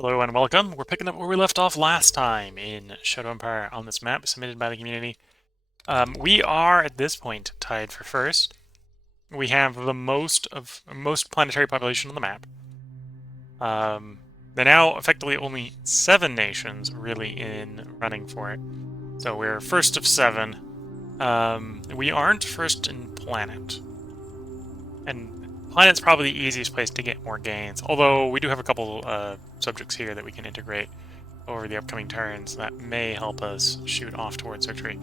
Hello and welcome. We're picking up where we left off last time in Shadow Empire on this map submitted by the community. We are at this point tied for first. We have the most planetary population on the map. There are now effectively only 7 nations really in running for it. So we're first of 7. We aren't first in planet. And planet's probably the easiest place to get more gains, although we do have a couple subjects here that we can integrate over the upcoming turns that may help us shoot off towards victory.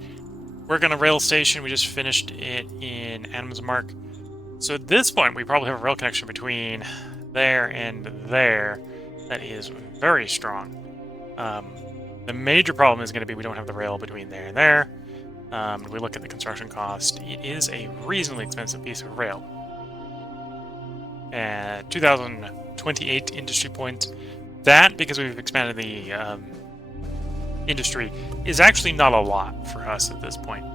Work on a rail station. We just finished it in Adam's Mark. So at this point, we probably have a rail connection between there and there that is very strong. The major problem is going to be we don't have the rail between there and there. When we look at the construction cost, it is a reasonably expensive piece of rail. 2028 industry points. That, because we've expanded the industry, is actually not a lot for us at this point.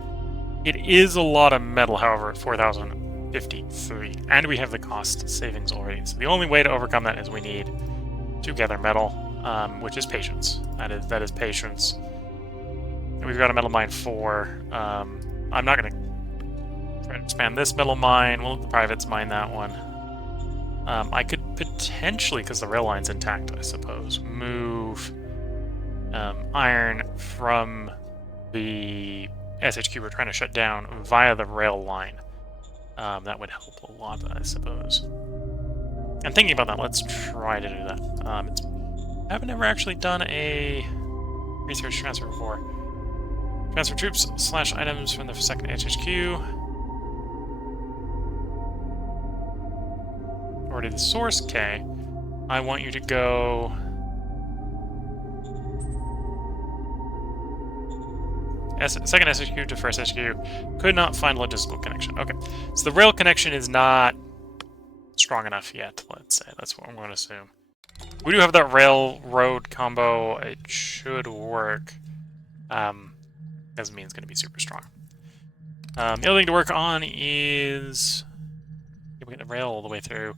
It is a lot of metal, however, at 4,053, and we have the cost savings already. So the only way to overcome that is we need to gather metal, which is patience. That is patience. And we've got a metal mine 4. I'm not going to try to expand this metal mine. We'll let the privates mine that one. I could potentially, because the rail line's intact, I suppose, move iron from the SHQ we're trying to shut down via the rail line. That would help a lot, I suppose. And thinking about that, let's try to do that. I haven't ever actually done a research transfer before. Transfer troops / items from the second HHQ. Already the source K. I want you to go second SHQ to first SHQ. Could not find logistical connection. Okay, so the rail connection is not strong enough yet, let's say. That's what I'm going to assume. We do have that railroad combo. It should work. Doesn't mean it's going to be super strong. The other thing to work on is we get the rail all the way through.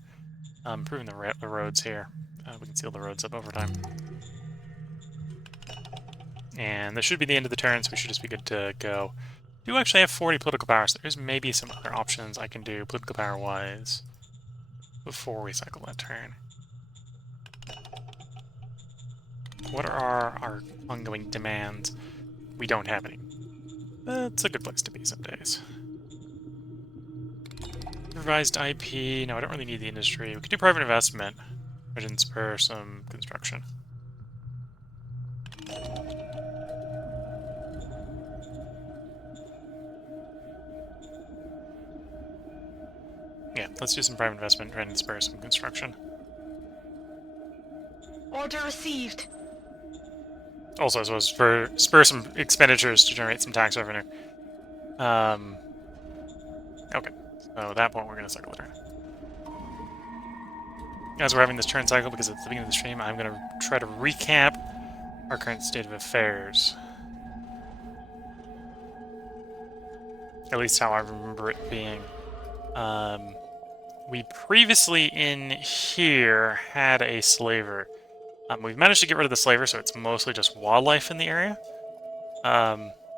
Improving the roads here. We can seal the roads up over time. And this should be the end of the turn, so we should just be good to go. We do actually have 40 political power, so there's maybe some other options I can do political power-wise before we cycle that turn. What are our ongoing demands? We don't have any. That's a good place to be some days. Revised IP. No, I don't really need the industry. We could do private investment. Which can spur some construction. Yeah, let's do some private investment, try and spur some construction. Order received. Also, I suppose, spur some expenditures to generate some tax revenue. Okay, so at that point we're going to cycle the turn. As we're having this turn cycle, because at the beginning of the stream, I'm going to try to recap our current state of affairs. At least how I remember it being. We previously in here had a slaver. We've managed to get rid of the slaver, so it's mostly just wildlife in the area.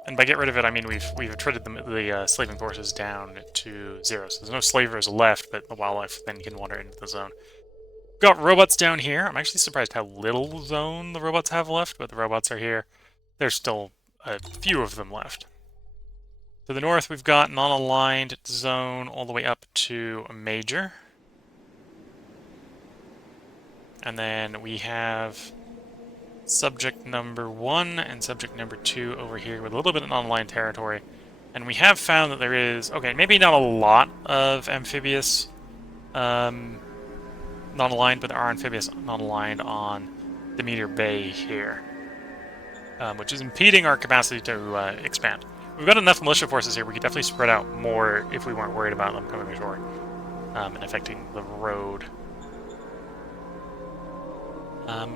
And by get rid of it, I mean we've treated the slaving forces down to 0. So there's no slavers left, but the wildlife then can wander into the zone. We've got robots down here. I'm actually surprised how little zone the robots have left, but the robots are here. There's still a few of them left. To the north, we've got non-aligned zone all the way up to a major. And then we have subject number 1 and subject number 2 over here with a little bit of non-aligned territory. And we have found that there is, okay, maybe not a lot of amphibious non-aligned, but there are amphibious non-aligned on the Meteor Bay here, which is impeding our capacity to expand. We've got enough militia forces here, we could definitely spread out more if we weren't worried about them coming ashore and affecting the road.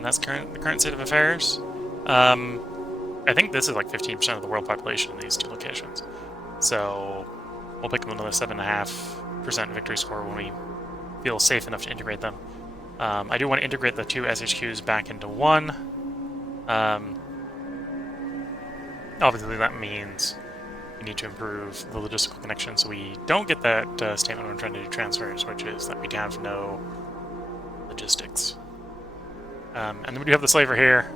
That's the current state of affairs. I think this is like 15% of the world population in these 2 locations. So we'll pick them another 7.5% victory score when we feel safe enough to integrate them. I do want to integrate the two SHQs back into one. Obviously, that means we need to improve the logistical connection so we don't get that statement when trying to do transfers, which is that we have no logistics. And then we do have the slaver here,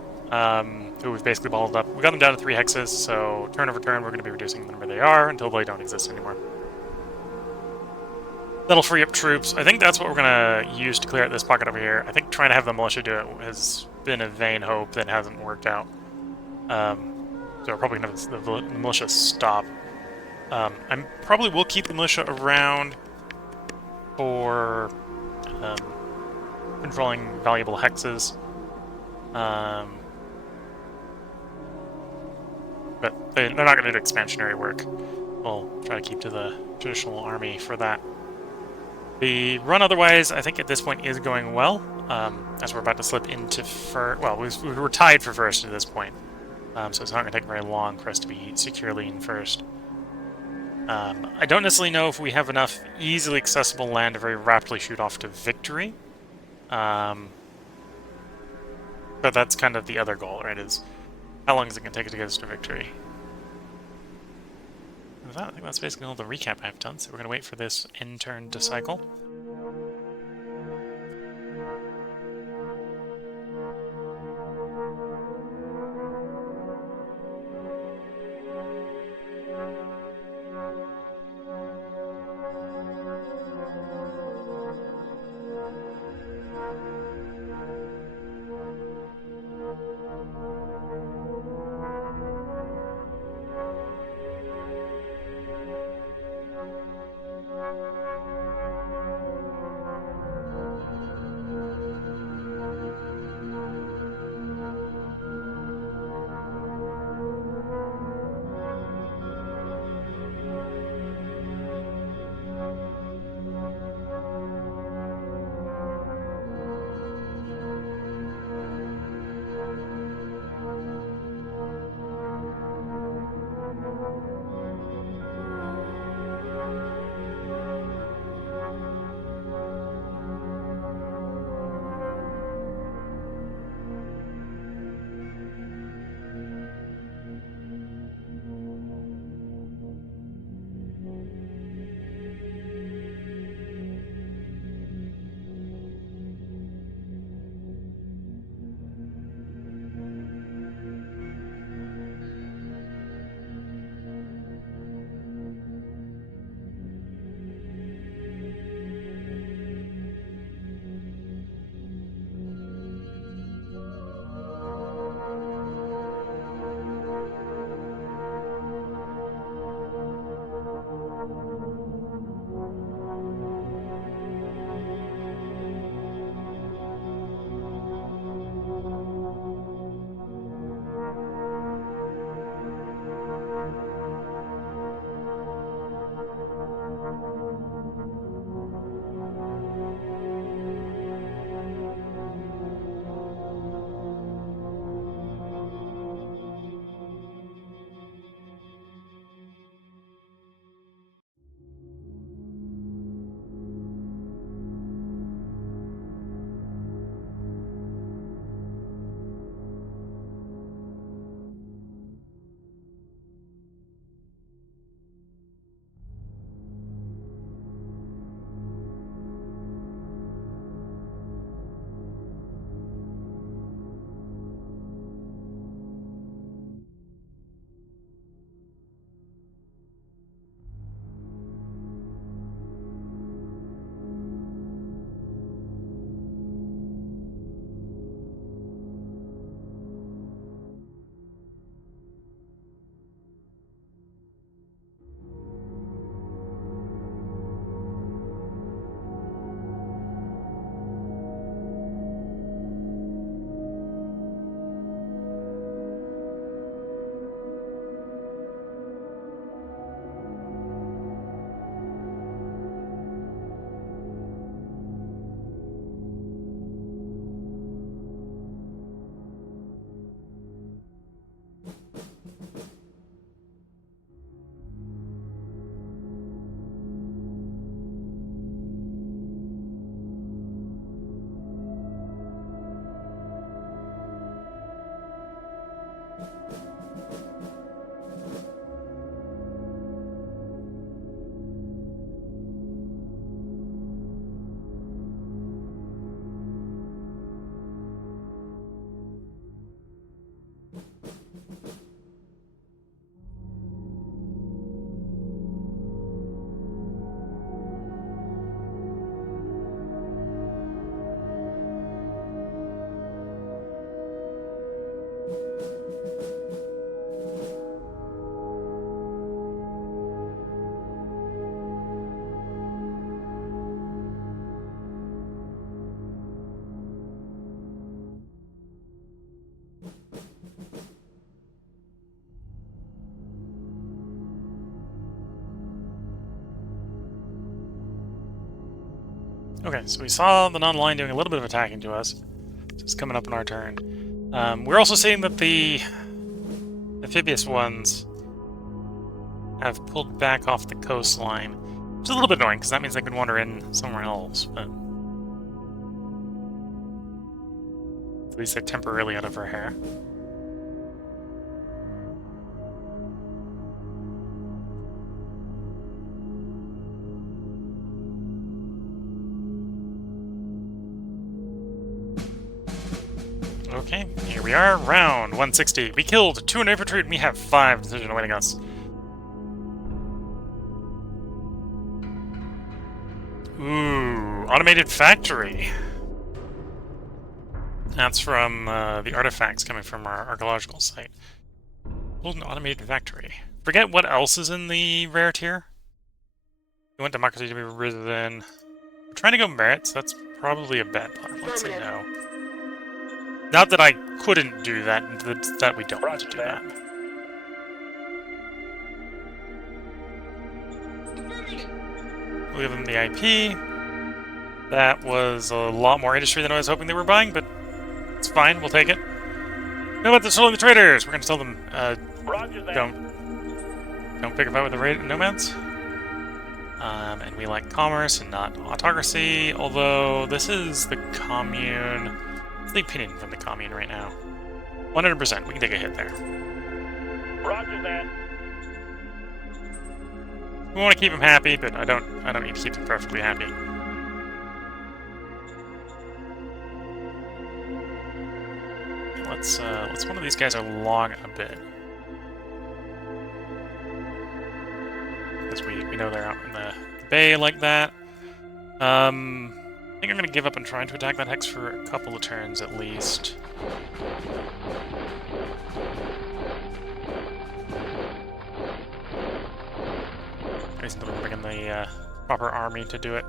who we've basically balled up. We got them down to 3 hexes, so turn over turn, we're going to be reducing the number they are until they don't exist anymore. That'll free up troops. I think that's what we're going to use to clear out this pocket over here. I think trying to have the militia do it has been a vain hope that hasn't worked out. So we're probably going to have the militia stop. I probably will keep the militia around for controlling valuable hexes. But they're not going to do expansionary work. We'll try to keep to the traditional army for that. The run otherwise, I think at this point is going well, as we're about to slip into first. Well, we were tied for first at this point, so it's not going to take very long for us to be securely in first. I don't necessarily know if we have enough easily accessible land to very rapidly shoot off to victory, but that's kind of the other goal, right, is how long is it going to take to get us to victory? I think that's basically all the recap I've done, so we're going to wait for this end turn to cycle. Okay, so we saw the non-line doing a little bit of attacking to us. So it's coming up on our turn. We're also seeing that the amphibious ones have pulled back off the coastline. Which is a little bit annoying, because that means they can wander in somewhere else, but at least they're temporarily out of our hair. Okay, here we are, round 160. We killed 2 infantry and we have 5 decision awaiting us. Ooh, automated factory. That's from the artifacts coming from our archaeological site. Build an automated factory. Forget what else is in the rare tier. We want democracy to be risen. We're trying to go merit, so that's probably a bad plan. Let's say no. Not that I couldn't do that, that we don't want to do that. We'll give them the IP. That was a lot more industry than I was hoping they were buying, but it's fine, we'll take it. No, about the selling the traders! We're gonna tell them, don't pick a fight with the nomads. And we like commerce and not autocracy, although this is the commune. What's the opinion from the commune right now? 100%, we can take a hit there. Roger that. We want to keep them happy, but I don't need to keep them perfectly happy. Let's one of these guys along a bit. Because we know they're out in the bay like that. I think I'm going to give up on trying to attack that hex for a couple of turns at least. I just don't bring in the proper army to do it.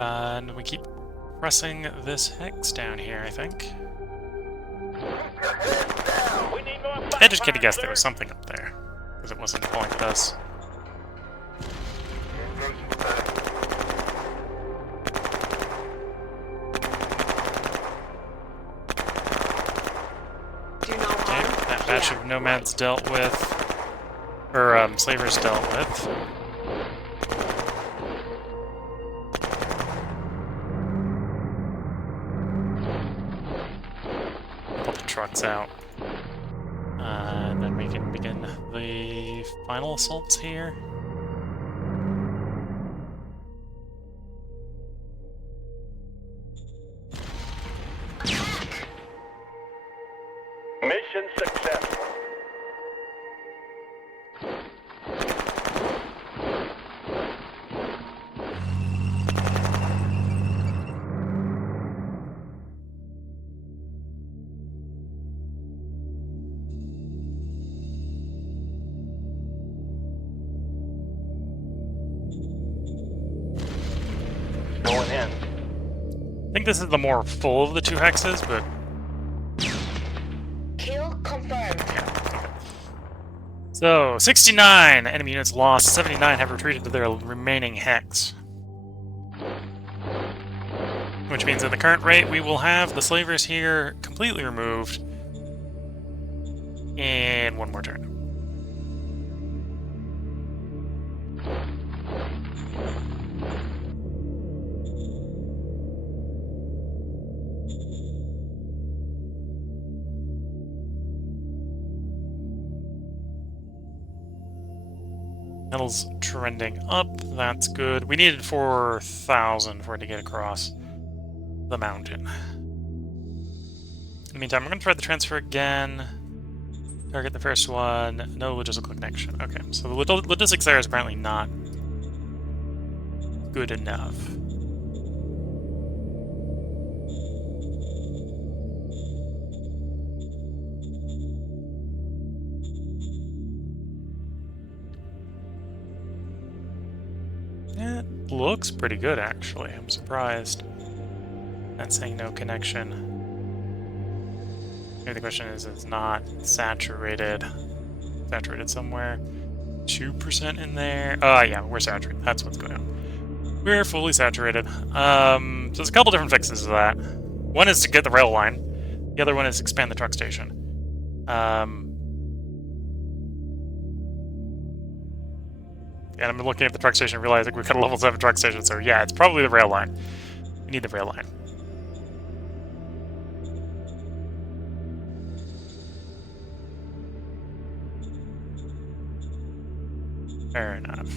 And we keep pressing this hex down here, I think. I just could have guessed there was something up there, because it wasn't pulling at us. Okay, that batch of nomads dealt with, or slavers dealt with. Pull the trucks out. And then we can begin the final assaults here. Mission successful. Going in. I think this is the more full of the two hexes, but Kill confirmed. so 69 enemy units lost, 79 have retreated to their remaining hex. Which means at the current rate we will have the slavers here completely removed in one more turn. Metal's trending up. That's good. We needed 4,000 for it to get across the mountain. In the meantime, I'm going to try the transfer again. Target the first one. No logistical connection. Okay, so the logistics there is apparently not good enough. It looks pretty good, actually. I'm surprised. That's saying no connection. Maybe the question is, it's not saturated. Saturated somewhere. 2% in there. Oh, yeah, we're saturated. That's what's going on. We're fully saturated. So there's a couple different fixes to that. One is to get the rail line. The other one is expand the truck station. And I'm looking at the truck station and realizing we've got a level 7 truck station, so yeah, it's probably the rail line. We need the rail line. Fair enough.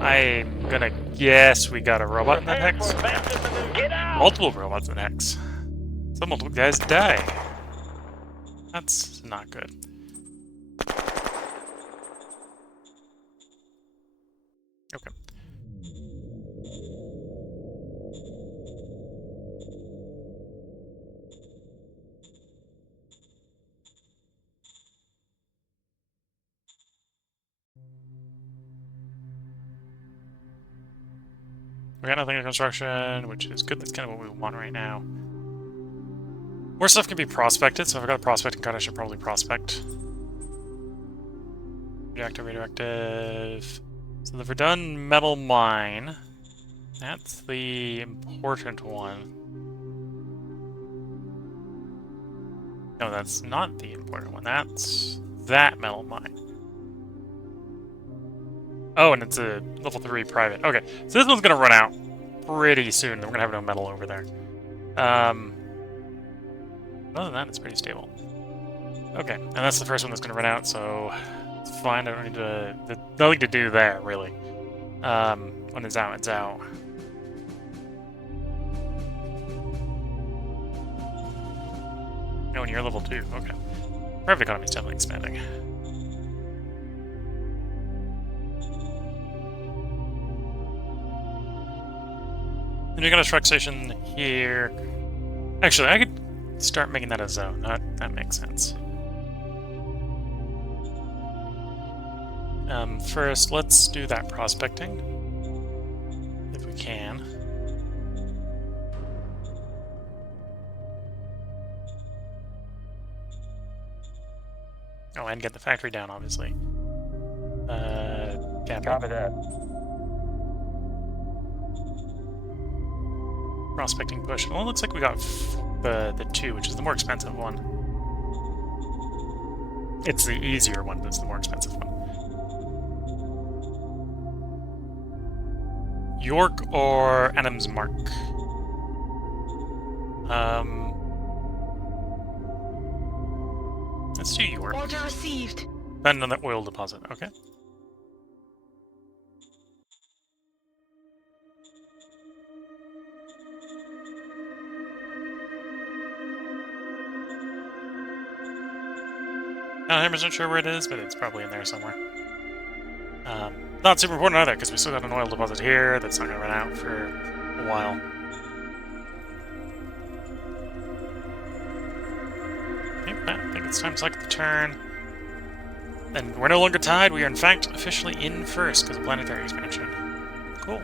I'm gonna guess we got a robot in that hex. Yeah. Multiple robots in the hex. Some multiple guys die. That's not good. Okay. We got nothing in construction, which is good. That's kind of what we want right now. More stuff can be prospected, so if I've got a prospecting card, I should probably prospect. Radioactive. So the Verdun metal mine. That's the important one. No, that's not the important one. That's that metal mine. Oh, and it's a level 3 private. Okay, so this one's gonna run out pretty soon. We're gonna have no metal over there. Other than that, it's pretty stable. Okay, and that's the first one that's gonna run out, so it's fine. I don't need to... There's nothing to do there, really. When it's out, it's out. Oh, and you're level 2. Okay. Private economy is definitely expanding. Then you got a truck station here. Actually, I could start making that a zone. That makes sense. First, let's do that prospecting. If we can. Oh, and get the factory down, obviously. Copy that. Prospecting push. Well, it looks like we got the 2, which is the more expensive one. It's the easier one, but it's the more expensive one. York or Adams Mark? Let's do York. Order received. Then another oil deposit, okay. Not 100% sure where it is, but it's probably in there somewhere. Not super important either, because we still got an oil deposit here that's not going to run out for a while. I think it's time to select the turn. And we're no longer tied. We are, in fact, officially in first because of planetary expansion. Cool.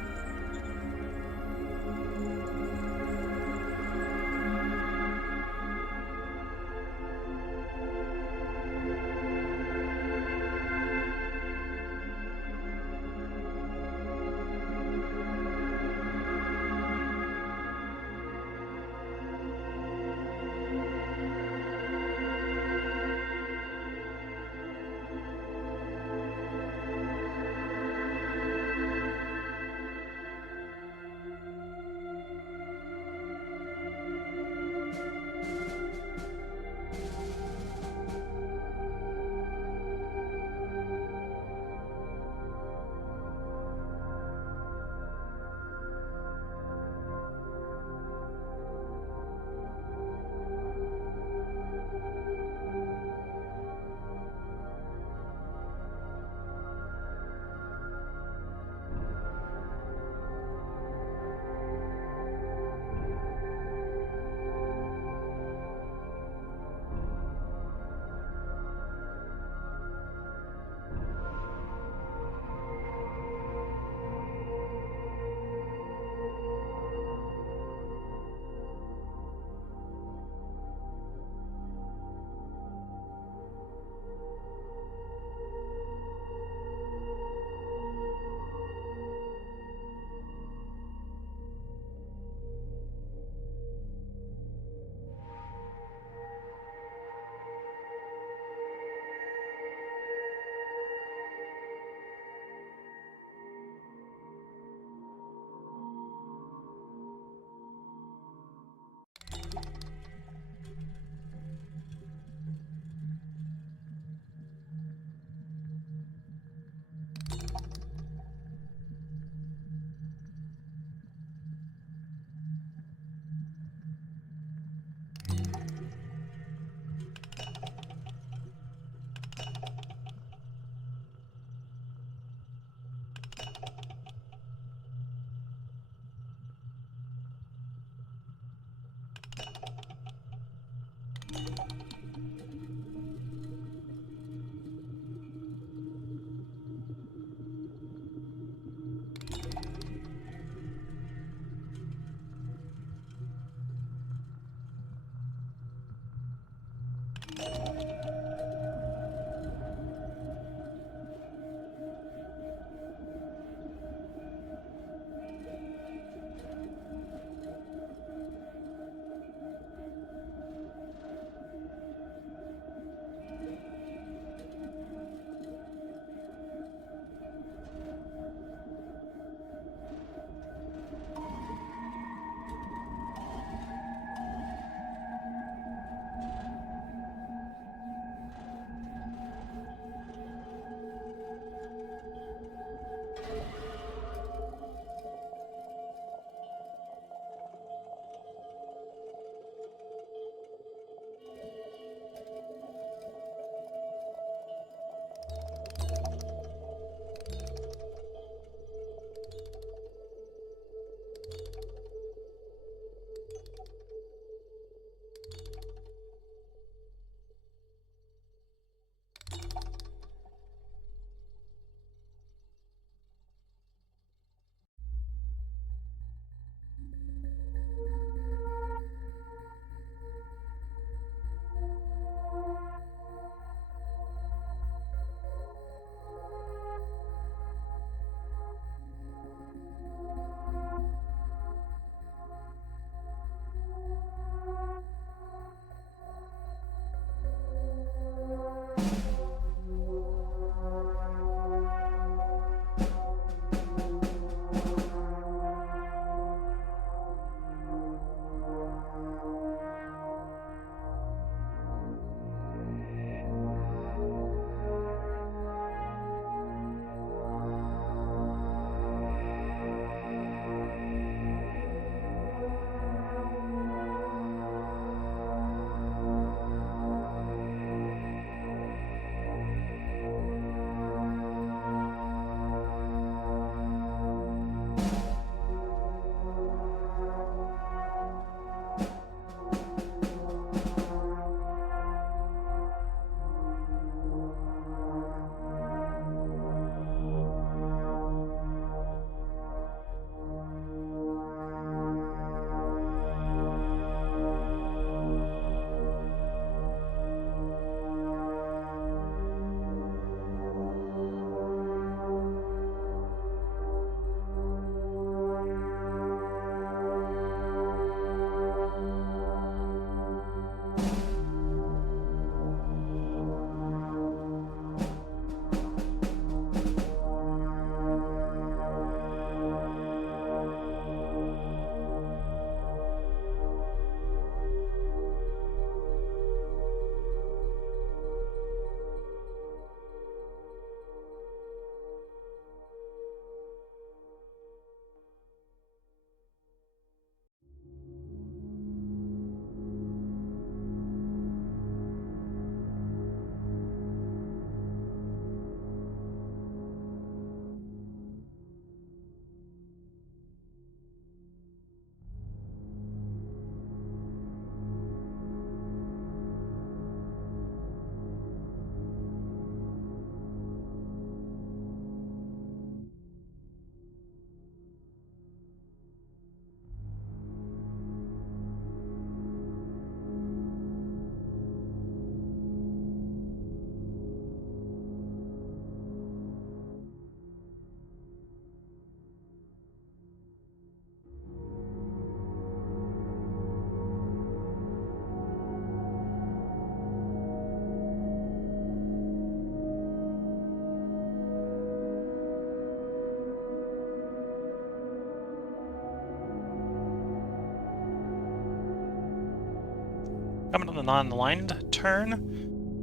coming on the non-aligned turn,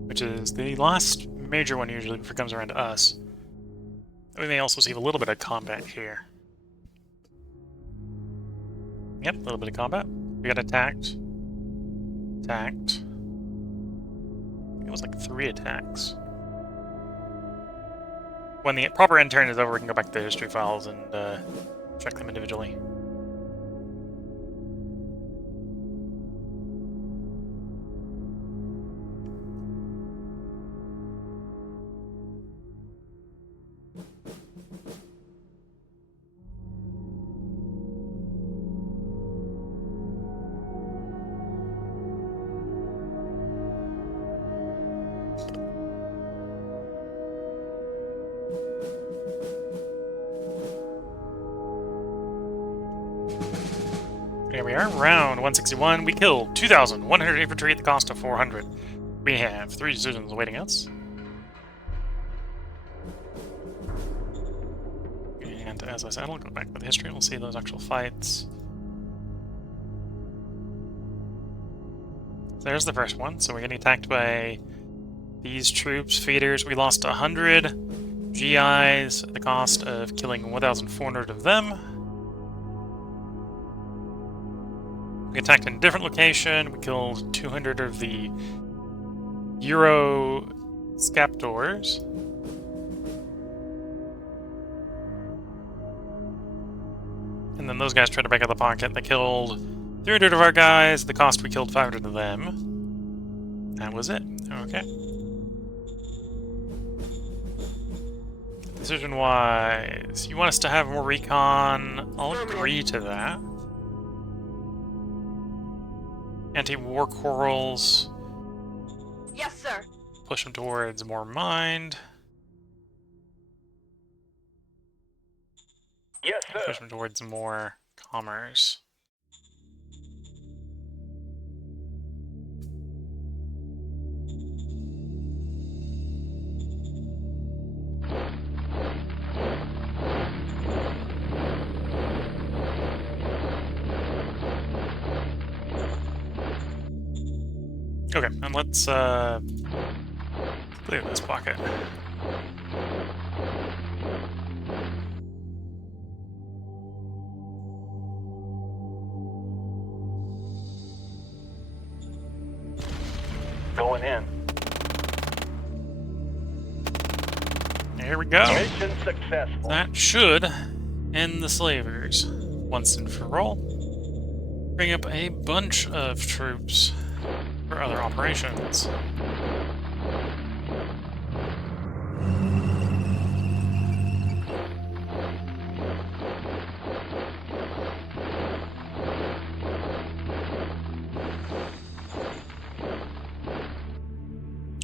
which is the last major one usually before it comes around to us. We may also see a little bit of combat here. Yep, a little bit of combat. We got attacked. Attacked. I think it was like 3 attacks. When the proper end turn is over, we can go back to the history files and check them individually. Here we are, round 161. We killed 2,100 infantry at the cost of 400. We have 3 decisions awaiting us. And as I said, I'll go back with history and we'll see those actual fights. There's the first one. So we're getting attacked by these troops, feeders. We lost 100 GIs at the cost of killing 1,400 of them. We attacked in a different location. We killed 200 of the Euro Scaptors. And then those guys tried to break out the pocket. They killed 300 of our guys. The cost, we killed 500 of them. That was it. Okay. Decision-wise, you want us to have more recon? I'll agree to that. Anti-war corals. Yes, sir. Push them towards more mind. Yes, sir. Push them towards more commerce. Okay, and let's clear this pocket. Going in. There we go. Mission successful. That should end the slavers once and for all. Bring up a bunch of troops for other operations.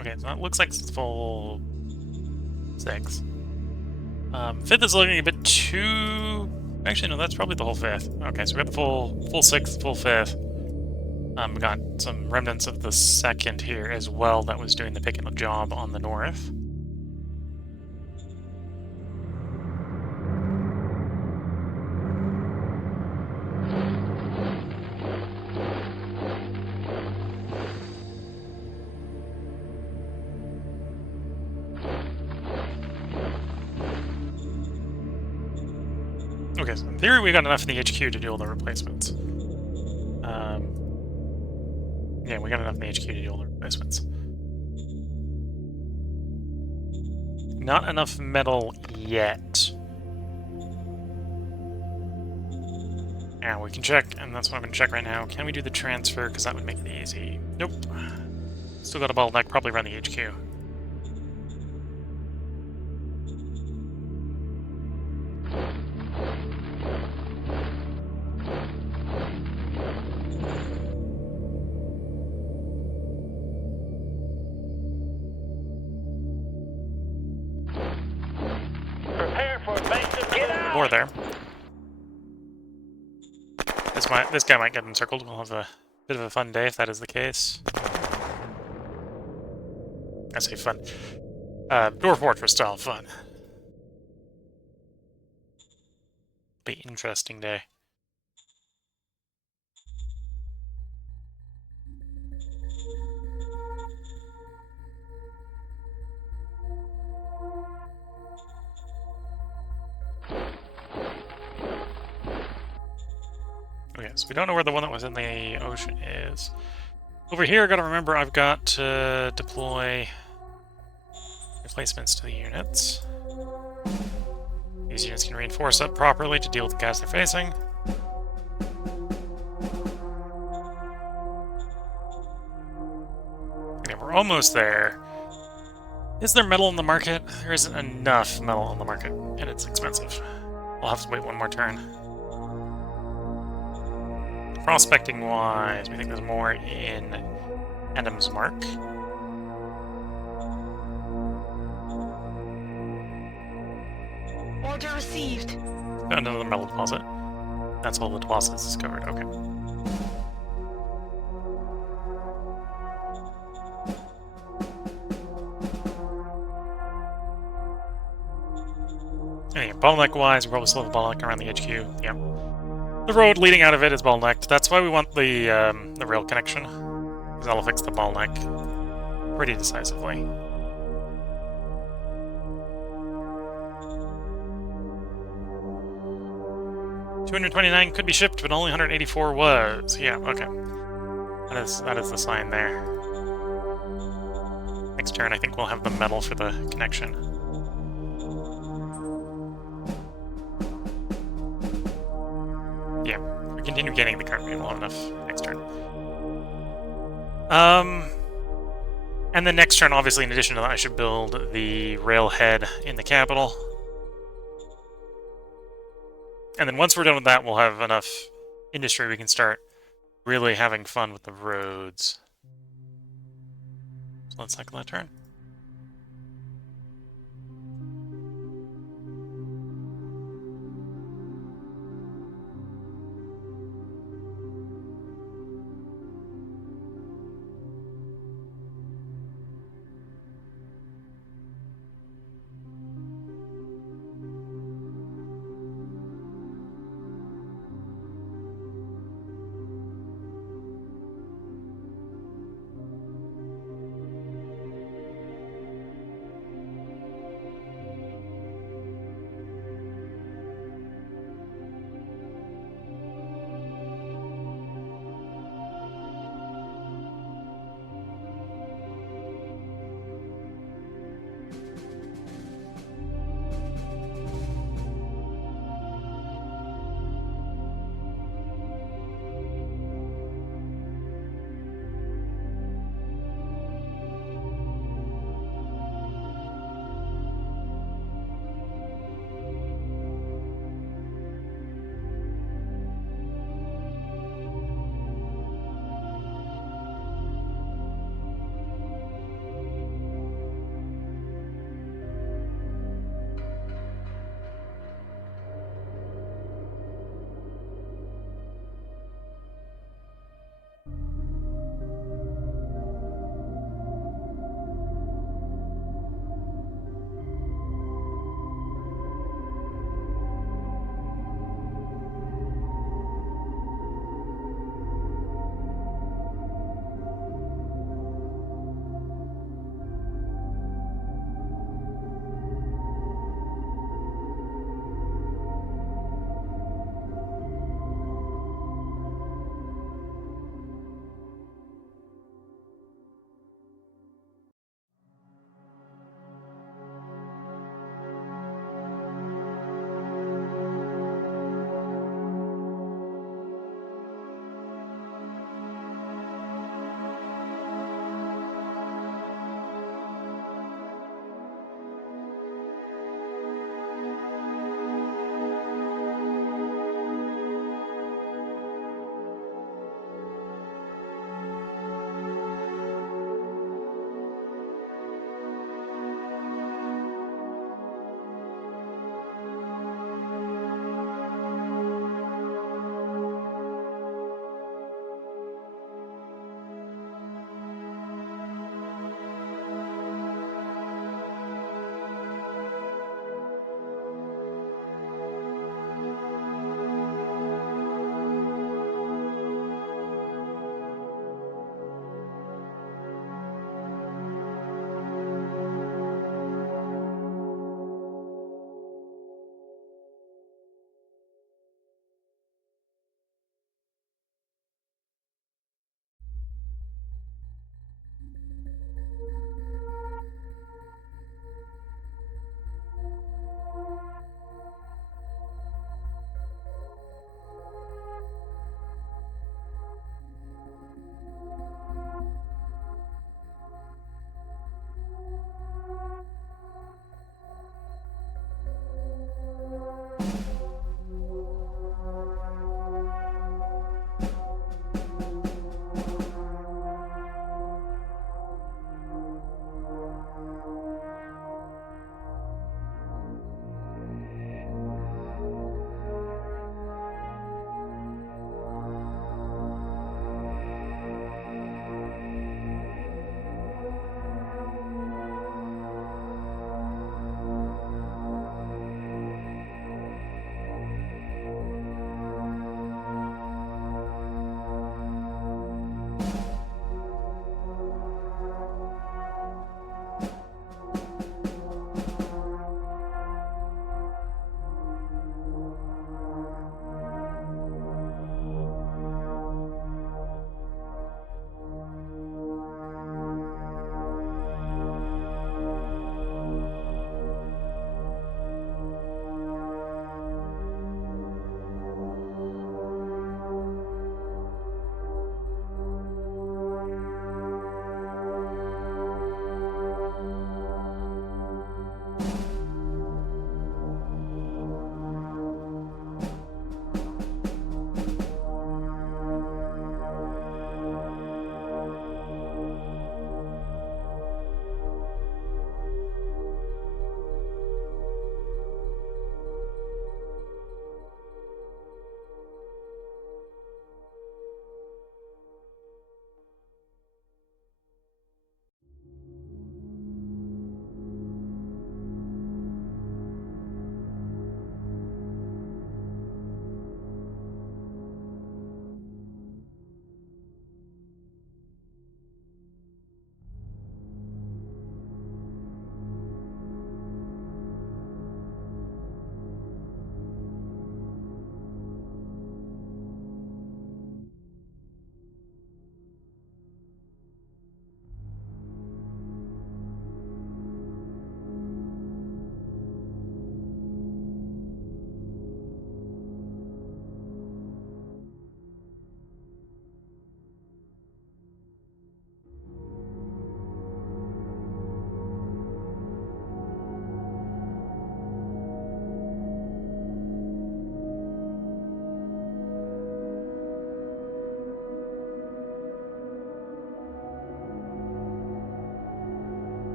Okay, so that looks like it's full 6. 5th is looking a bit too... Actually, no, that's probably the whole 5th. Okay, so we got the full 6th, full 5th. We got some remnants of the 2nd here as well that was doing the picking up job on the north. Okay, so in theory we got enough in the HQ to do all the replacements. Yeah, we got enough in the HQ to do all the replacements. Not enough metal yet. Yeah, we can check, and that's what I'm going to check right now. Can we do the transfer? Because that would make it easy. Nope. Still got a bottleneck, probably around the HQ. Prepare for invasive. Get out. More there. This guy might get encircled. We'll have a bit of a fun day if that is the case. I say fun. Dwarf Fortress style fun. Be interesting day. yes, we don't know where the one that was in the ocean is. Over here, gotta remember I've got to deploy replacements to the units. These units can reinforce up properly to deal with the guys they're facing. Okay, we're almost there. Is there metal in the market? There isn't enough metal in the market, and it's expensive. We'll have to wait one more turn. Prospecting-wise, we think there's more in Adam's Mark. Order received. Found another metal deposit. That's all the deposits discovered. Okay. Anyway, bottleneck-wise, we probably still have a bottleneck around the HQ. Yep. The road leading out of it is bottlenecked. That's why we want the rail connection, because that'll fix the bottleneck pretty decisively. $229 could be shipped, but only 184 was. Yeah, okay. That is the sign there. Next turn, I think we'll have the metal for the connection. Yeah, if we continue getting the carbon, we'll have enough next turn. And then next turn, obviously, in addition to that, I should build the railhead in the capital. And then once we're done with that, we'll have enough industry we can start really having fun with the roads. So let's cycle that turn.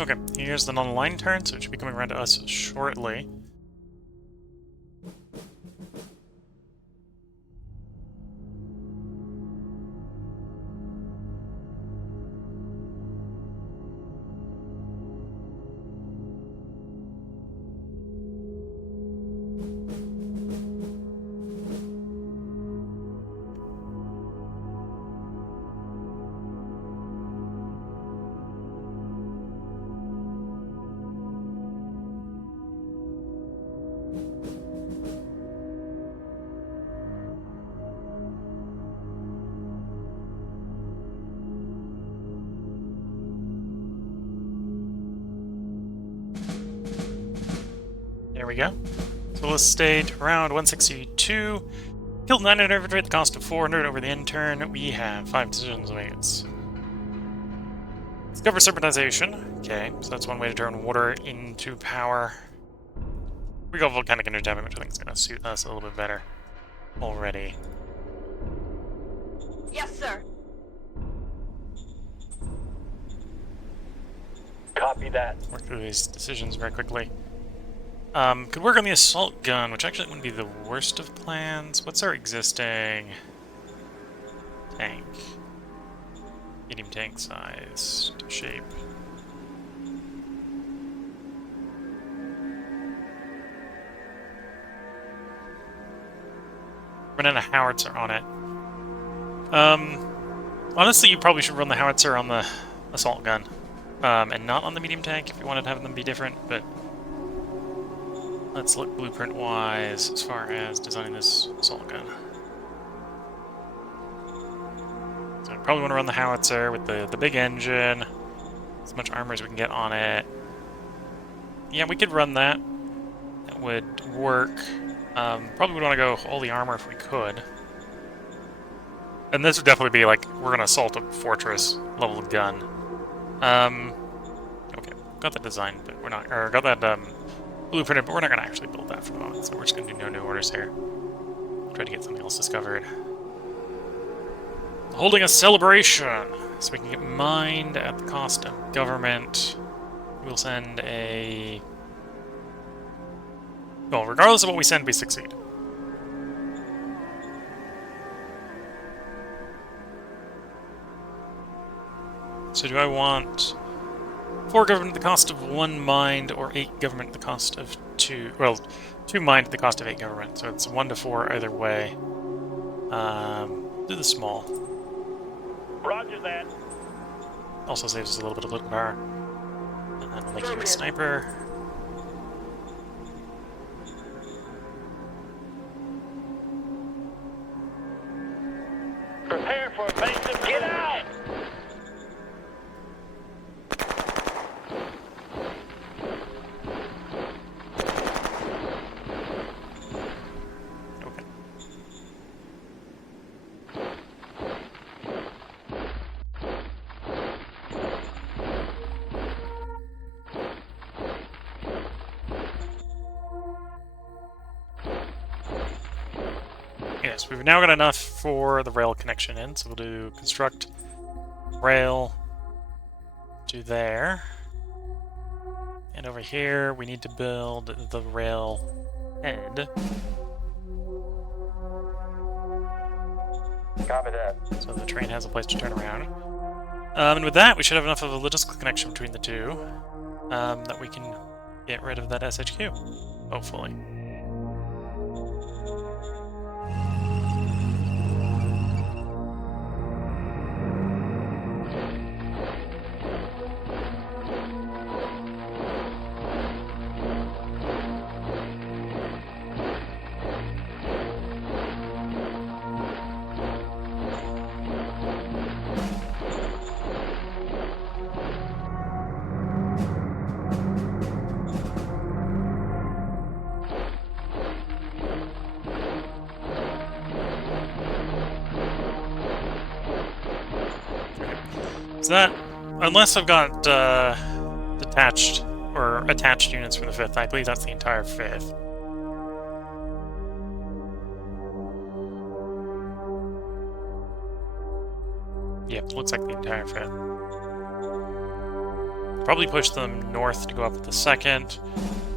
Okay, here's the non-aligned turn, so it should be coming around to us shortly. There we go. So let's state around 162. Killed 900 infantry at the cost of 400 over the end turn. We have 5 decisions away. Discover serpentization. Okay, so that's one way to turn water into power. We got volcanic energy, which I think is going to suit us a little bit better already. Yes, sir. Copy that. Work through these decisions very quickly. Could work on the assault gun, which actually wouldn't be the worst of plans. What's our existing tank? Medium tank size, shape. Running a howitzer on it. Honestly, you probably should run the howitzer on the assault gun, and not on the medium tank if you wanted to have them be different, but let's look blueprint-wise as far as designing this assault gun. So I probably want to run the howitzer with the big engine, as much armor as we can get on it. Yeah, we could run that. That would work. Probably would want to go all the armor if we could. And this would definitely be like, we're going to assault a fortress level gun. Okay, got that design, but we're not, or got that blueprinted, but we're not going to actually build that for the moment, so we're just going to do no new orders here. Try to get something else discovered. Holding a celebration, so we can get mined at the cost of government. We'll send a... Well, regardless of what we send, we succeed. So do I want 4 government at the cost of 1 mined, or 8 government at the cost of 2... Well, 2 mined at the cost of 8 government, so it's 1 to 4 either way. Do the small. Roger that. Also saves us a little bit of loot power. And then we'll make you a sniper. Prepare for evasive. Get out! Okay. Yes, we've now got enough for the rail connection in, so we'll do construct rail to there. And over here, we need to build the rail head. Copy that. So the train has a place to turn around. And with that, we should have enough of a logistical connection between the two that we can get rid of that SHQ, hopefully. So that, unless I've got detached or attached units for the 5th, I believe that's the entire 5th. Yep, looks like the entire 5th. Probably push them north to go up the 2nd.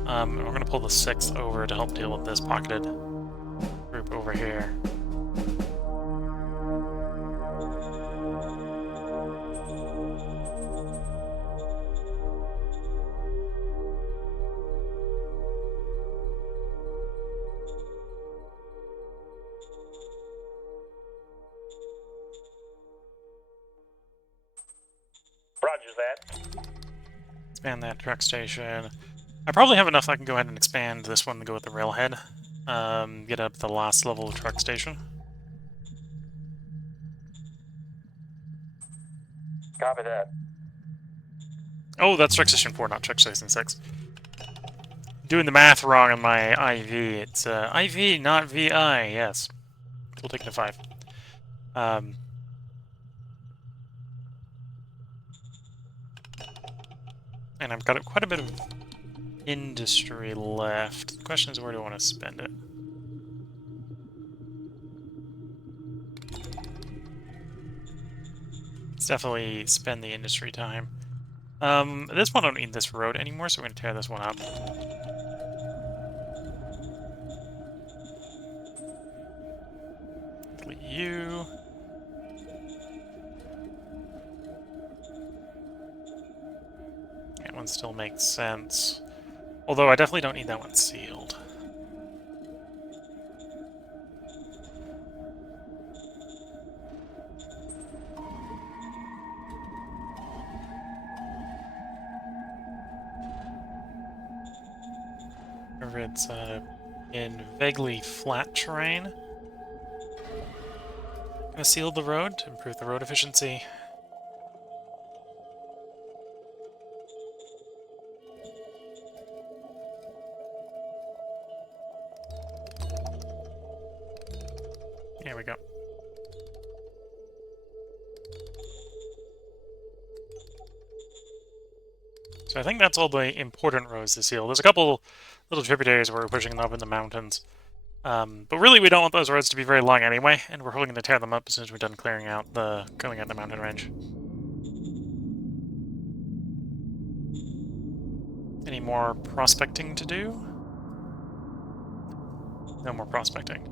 And we're going to pull the 6th over to help deal with this pocketed group over here. Roger that. Expand that truck station. I probably have enough I can go ahead and expand this one to go with the railhead. Get up the last level of truck station. Copy that. Oh, that's truck station 4, not truck station 6. Doing the math wrong on my IV. It's IV, not VI, yes. We'll take it to 5. And I've got quite a bit of industry left. The question is, where do I want to spend it? Let's definitely spend the industry time. This one, I don't need this road anymore, so we're going to tear this one up. Delete you. That one still makes sense. Although I definitely don't need that one sealed. Remember, it's in vaguely flat terrain. Gonna seal the road to improve the road efficiency. There we go. So I think that's all the important roads to seal. There's a couple little tributaries where we're pushing them up in the mountains. But really we don't want those roads to be very long anyway, and we're hoping to tear them up as soon as we're done clearing out going out the mountain range. Any more prospecting to do? No more prospecting.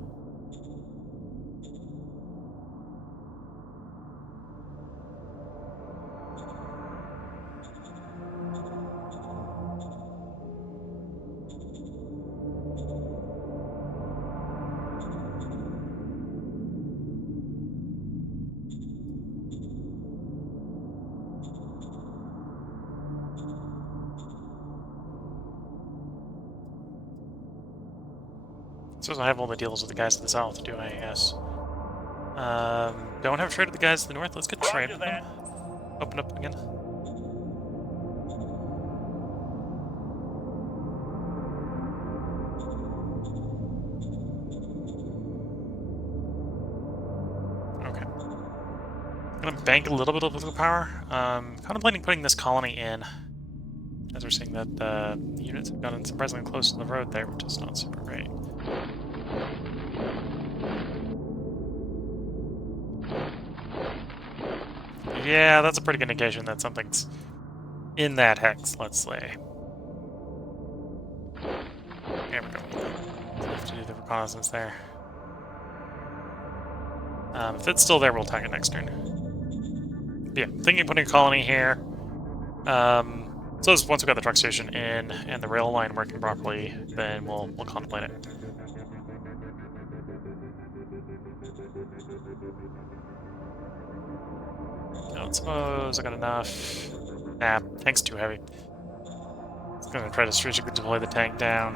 So I have all the deals with the guys to the south, do I? Yes. Don't have trade with the guys to the north. Let's get trade with them. Open up again. Okay. I'm gonna bank a little bit of political power. Contemplating putting this colony in, as we're seeing that the units have gotten surprisingly close to the road there, which is not super great. Yeah, that's a pretty good indication that something's in that hex, let's say. There we go. So we have to do the reconnaissance there. If it's still there, we'll attack it next turn. But yeah, thinking of putting a colony here. So once we've got the truck station in and the rail line working properly, then we'll contemplate it. I don't suppose I got enough. Nah, tank's too heavy. I'm gonna try to strategically deploy the tank down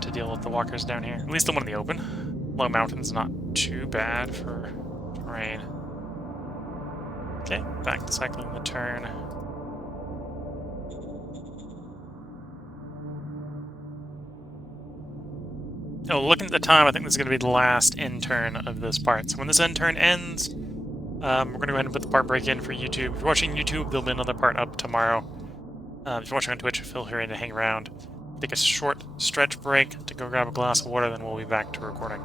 to deal with the walkers down here. At least the one in the open. Low mountain's not too bad for terrain. Okay, back to cycling the turn. Oh, looking at the time, I think this is going to be the last end turn of this part. So when this end turn ends, we're going to go ahead and put the part break in for YouTube. If you're watching YouTube, there'll be another part up tomorrow. If you're watching on Twitch, feel free to hang around. Take a short stretch break to go grab a glass of water, then we'll be back to recording.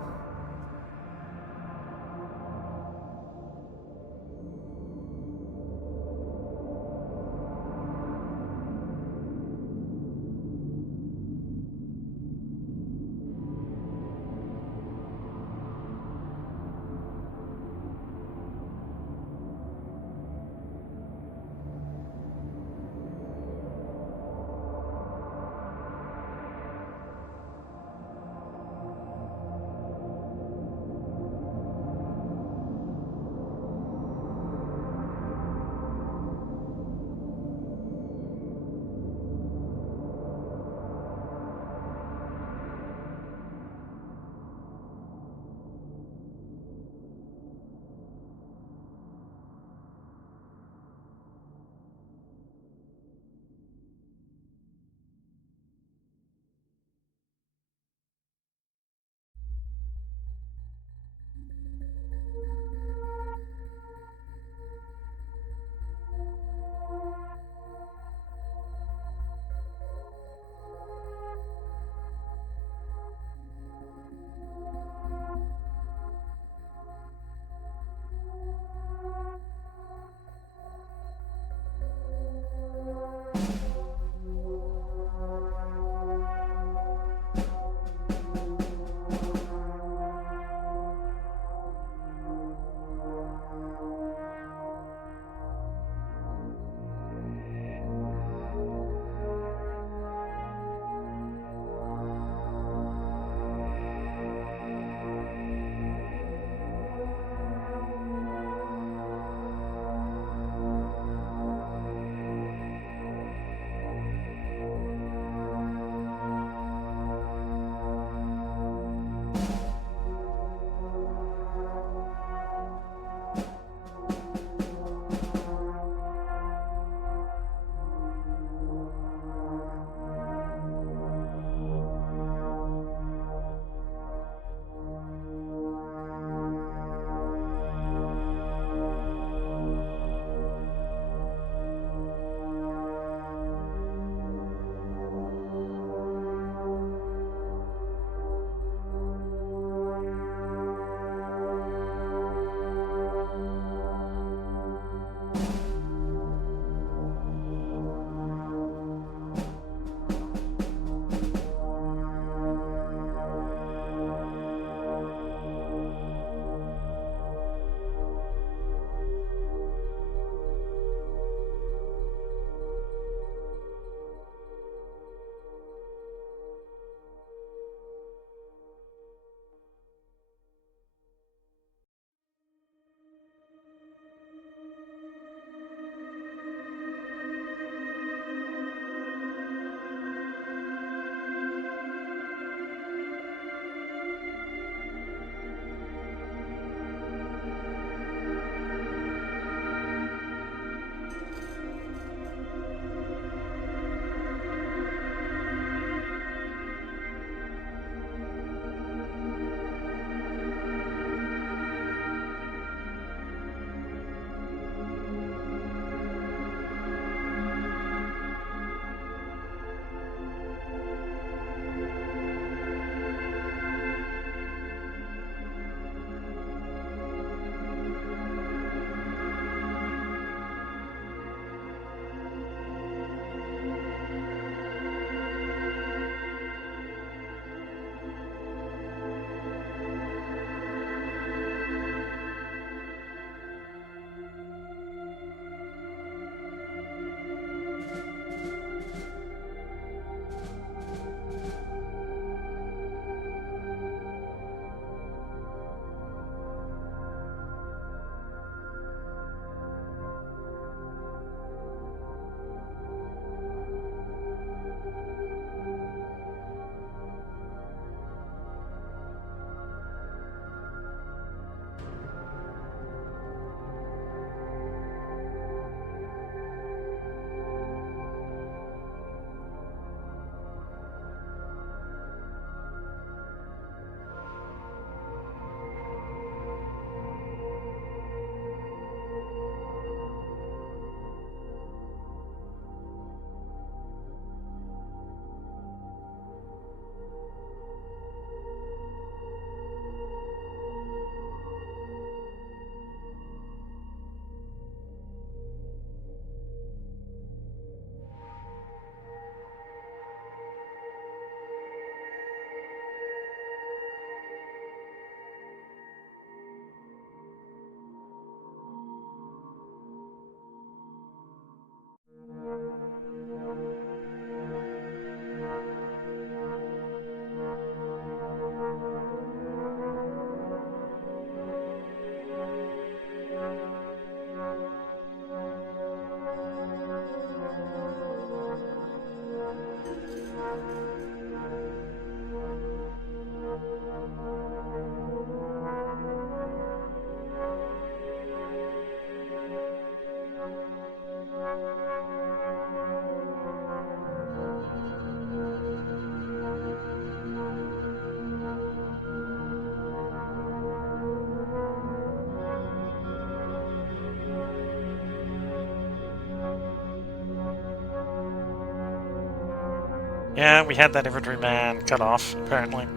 Yeah, we had that infantryman cut off, apparently.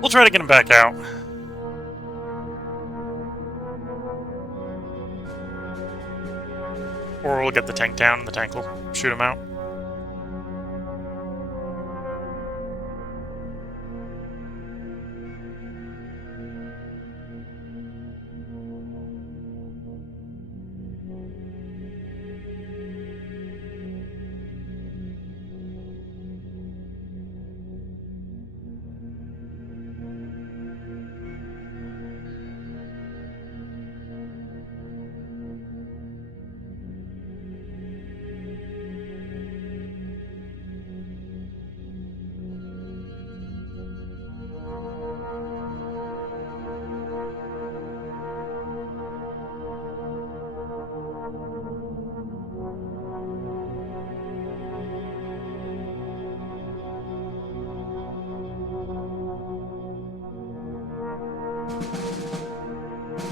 We'll try to get him back out. Or we'll get the tank down and the tank will shoot him out.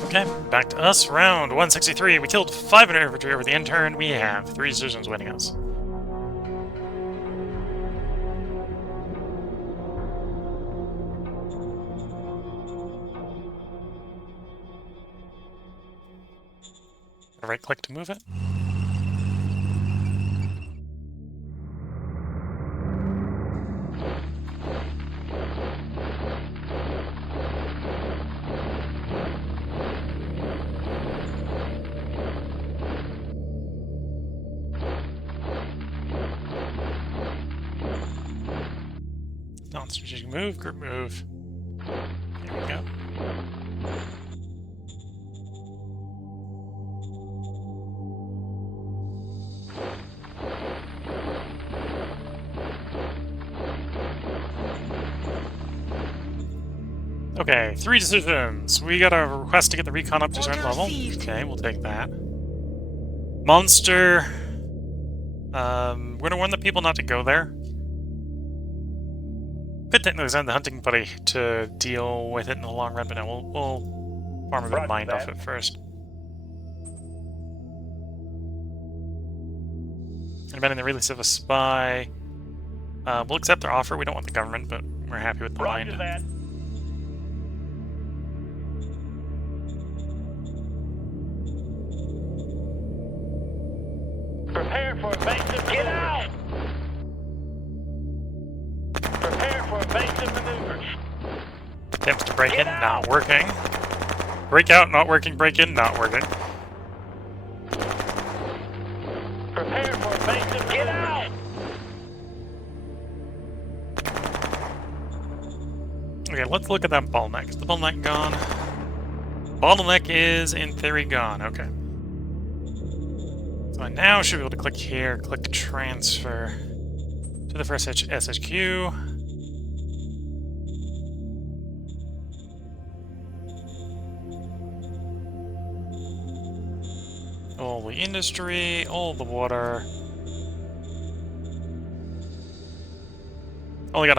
Okay, back to us. Round 163. We killed 500 infantry over the end turn. We have 3 decisions winning us. Right click to move it. Non-strategic move, group move. There we go. Okay, 3 decisions. We got a request to get the recon up to a certain level. Okay, we'll take that. Monster. We're gonna warn the people not to go there. Could technically send the hunting buddy to deal with it in the long run, but no, we'll farm a bit of mind off it first. And in the release of a spy. We'll accept their offer. We don't want the government, but we're happy with the mind. That. Prepare for evasive. Get out! Prepare for evasive maneuvers. Attempts to break in, not working. Break out, not working. Break in, not working. Prepare for evasive. Get out! Okay, let's look at that bottleneck. Is the bottleneck gone? Bottleneck is, in theory, gone. Okay. So I now should be able to click here, click transfer to the first SHQ. All the industry, all the water. Only got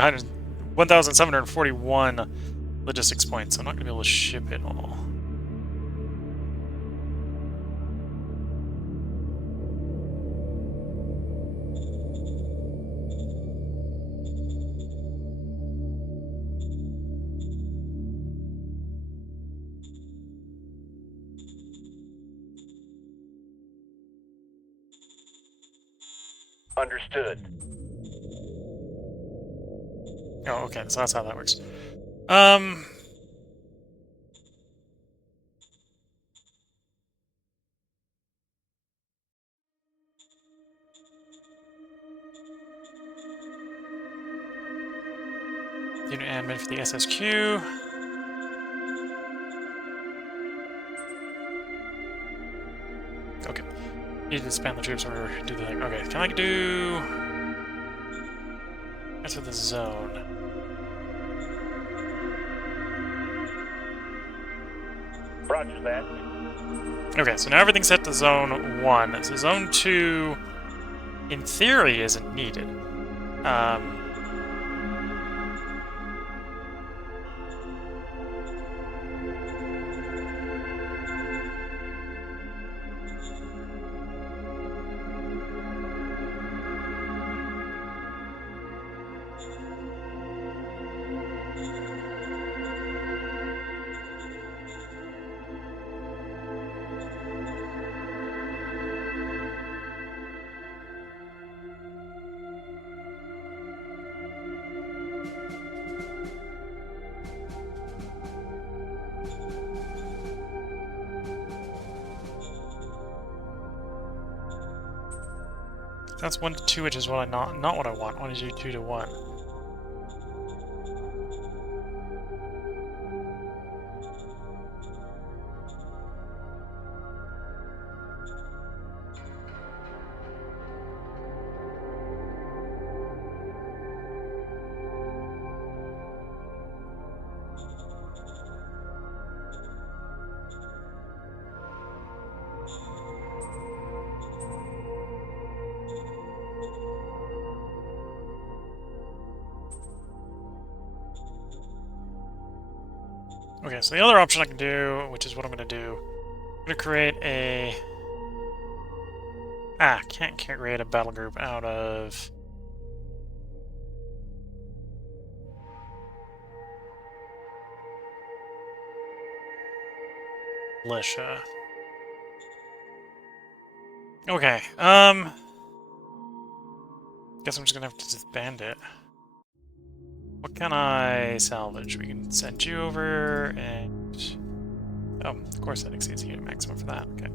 1,741 logistics points, so I'm not going to be able to ship it all. Understood. Oh, okay, so that's how that works. Unit admin for the SSQ. Okay. Need to expand the troops or do the thing. Okay, can I do... Enter the zone. Roger that. Okay, so now everything's set to zone 1. So zone 2, in theory, isn't needed. That's 1 to 2, which is what I not what I want. I want to do 2 to 1. Okay, so the other option I can do, which is what I'm going to do, I'm going to create a... can't create a battle group out of... militia. Okay, guess I'm just gonna have to disband it. What can I salvage? We can send you over, and... oh, of course that exceeds the unit maximum for that, okay.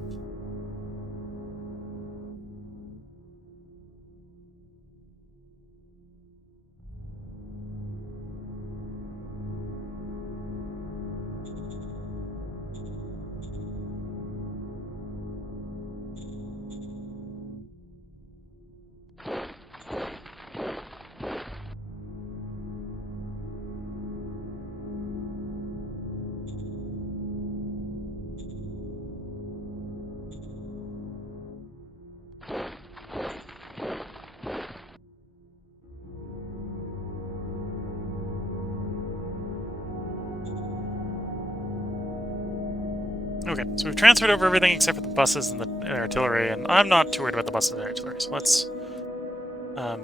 Okay, so we've transferred over everything except for the buses and the artillery, and I'm not too worried about the buses and the artillery, so let's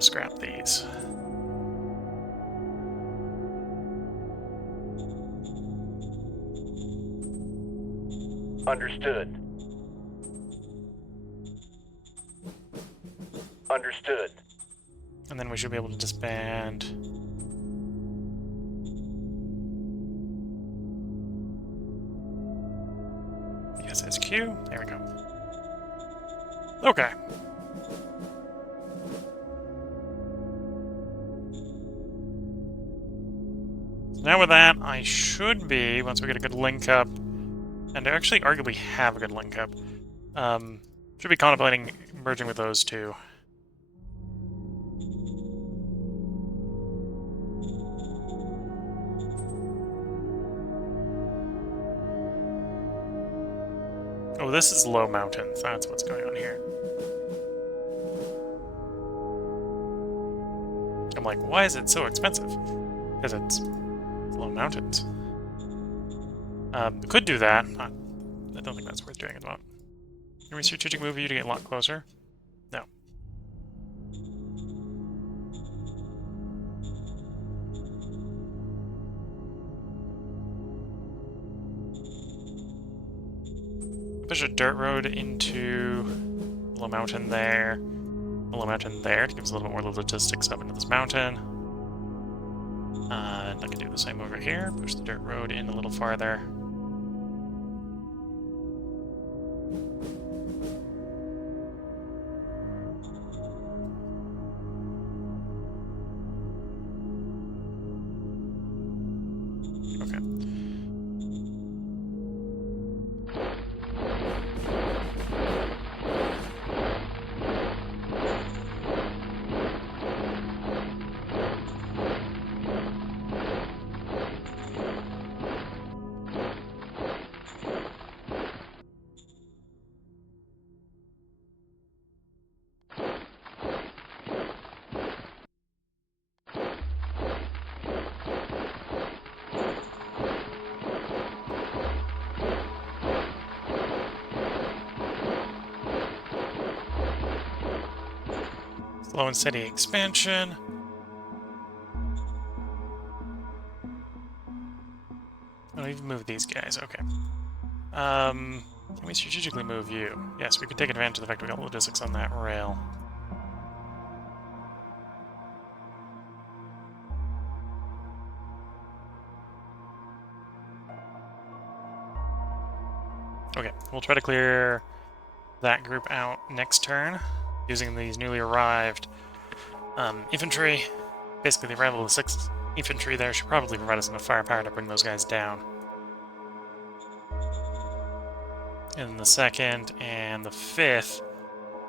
scrap these. Understood. Understood. And then we should be able to disband... the SSQ. There we go. Okay. So now with that, I should be, once we get a good link up, and I actually arguably have a good link up, should be contemplating merging with those two. Oh, this is low mountains. That's what's going on here. I'm like, why is it so expensive? Because it's low mountains. Could do that. I don't think that's worth doing at the moment. Can we strategic move you to get a lot closer? No. Push a dirt road into the low mountain there. The low mountain there to give us a little bit more logistics up into this mountain. And I can do the same over here. Push the dirt road in a little farther. Okay. Slow and steady expansion. Oh, we've moved these guys. Okay. Can we strategically move you? Yes, we could take advantage of the fact we got logistics on that rail. Okay, we'll try to clear that group out next turn using these newly arrived infantry. Basically, the arrival of the 6th infantry there should probably provide us enough firepower to bring those guys down. And the 2nd and the 5th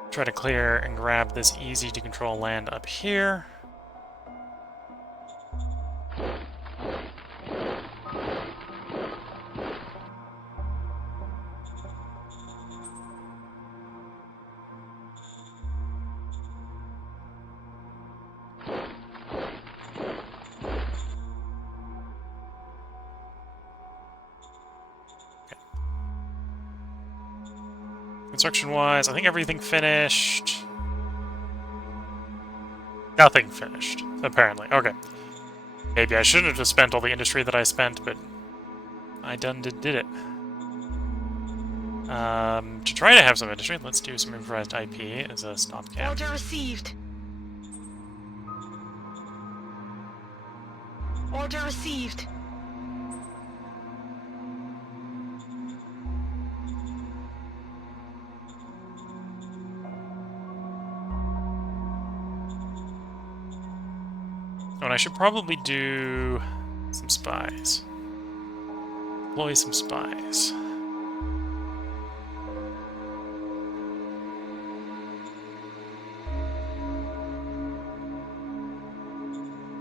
try to clear and grab this easy-to-control land up here. Construction-wise, I think everything finished. Nothing finished, apparently. Okay. Maybe I shouldn't have just spent all the industry that I spent, but I did it. To try to have some industry, let's do some improvised IP as a stopgap. Order received. Order received. Oh, and I should probably do some spies. Deploy some spies.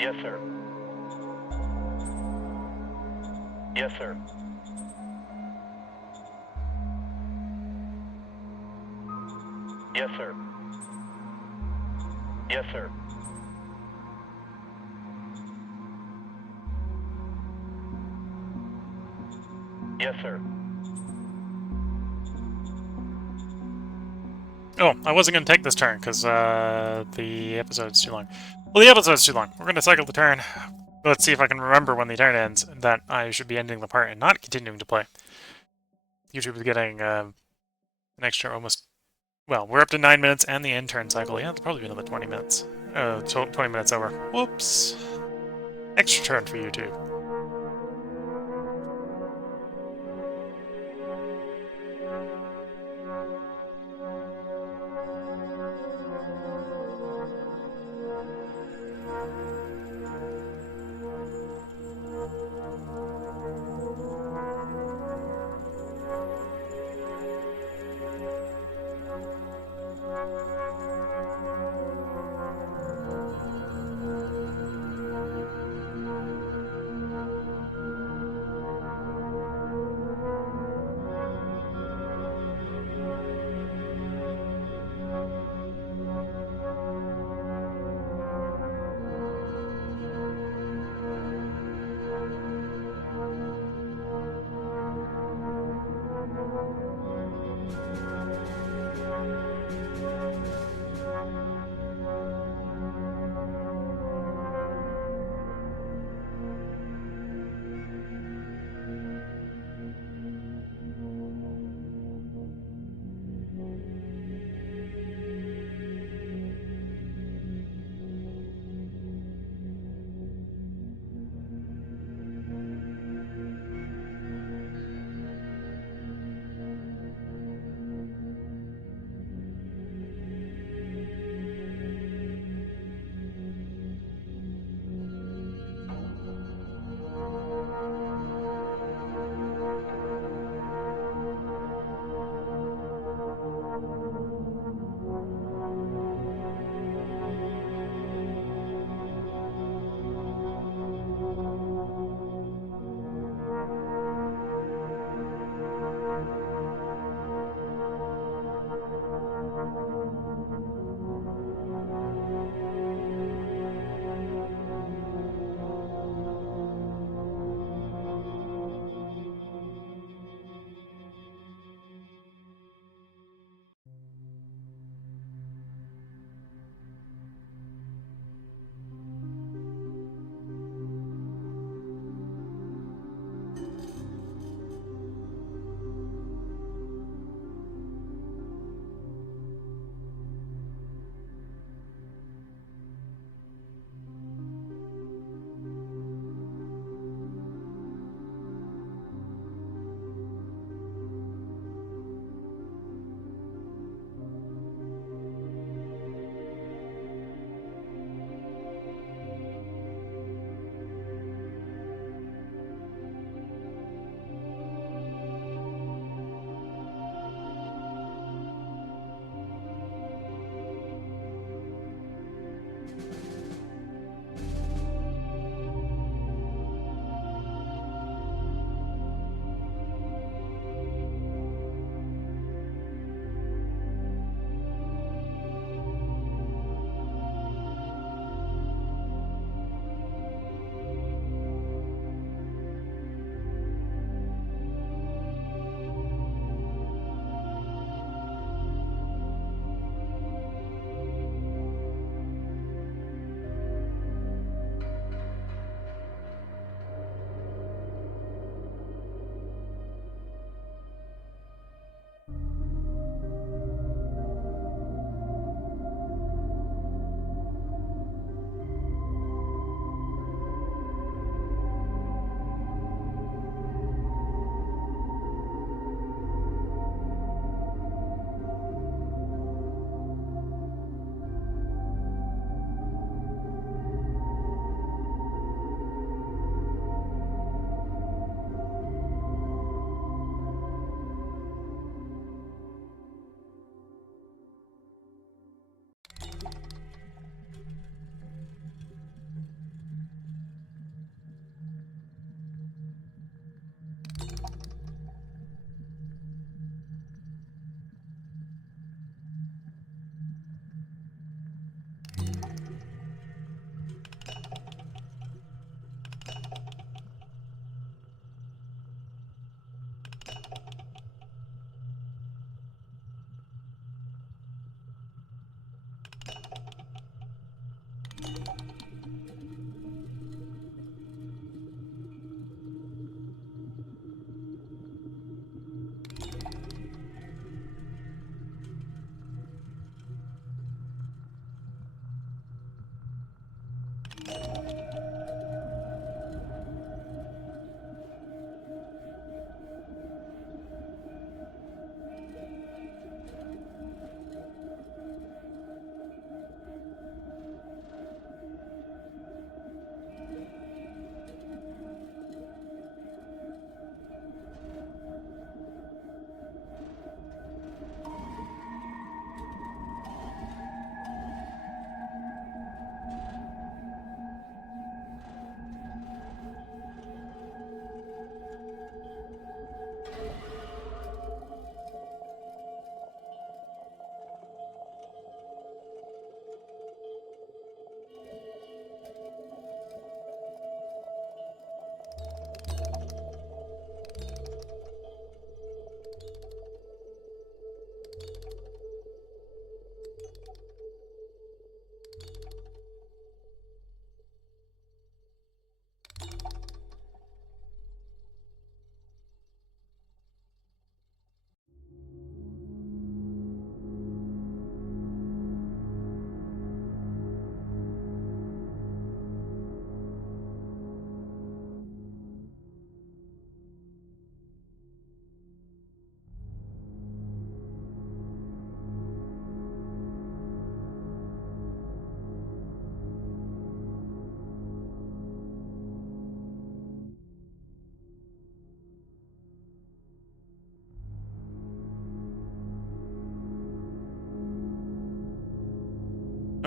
Yes, sir. Yes, sir. Yes, sir. Yes, sir. Yes, sir. Oh, I wasn't going to take this turn because the episode's too long. Well, the episode's too long. We're going to cycle the turn. Let's see if I can remember when the turn ends that I should be ending the part and not continuing to play. YouTube is getting an extra almost... Well, we're up to 9 minutes and the end turn cycle. Yeah, it'll probably be another 20 minutes. 20 minutes over. Whoops. Extra turn for YouTube.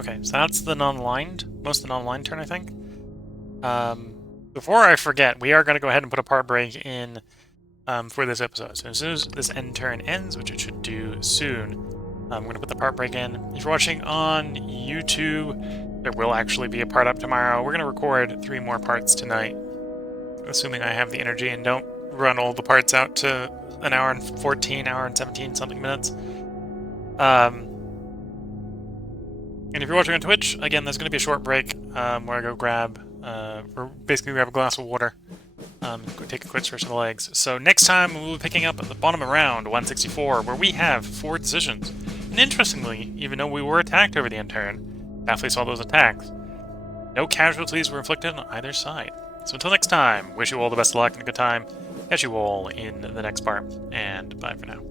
Okay, so that's the non-lined, most of the non-lined turn, I think. Before I forget, we are going to go ahead and put a part break in for this episode. So as soon as this end turn ends, which it should do soon, I'm going to put the part break in. If you're watching on YouTube, there will actually be a part up tomorrow. We're going to record 3 more parts tonight, assuming I have the energy and don't run all the parts out to an hour and 14, hour and 17 something minutes. And if you're watching on Twitch, again, there's going to be a short break where I go grab, or basically grab a glass of water, go take a quick stretch of the legs. So next time we'll be picking up at the bottom of round 164, where we have 4 decisions. And interestingly, even though we were attacked over the end turn, definitely saw those attacks, no casualties were inflicted on either side. So until next time, wish you all the best of luck and a good time. Catch you all in the next part, and bye for now.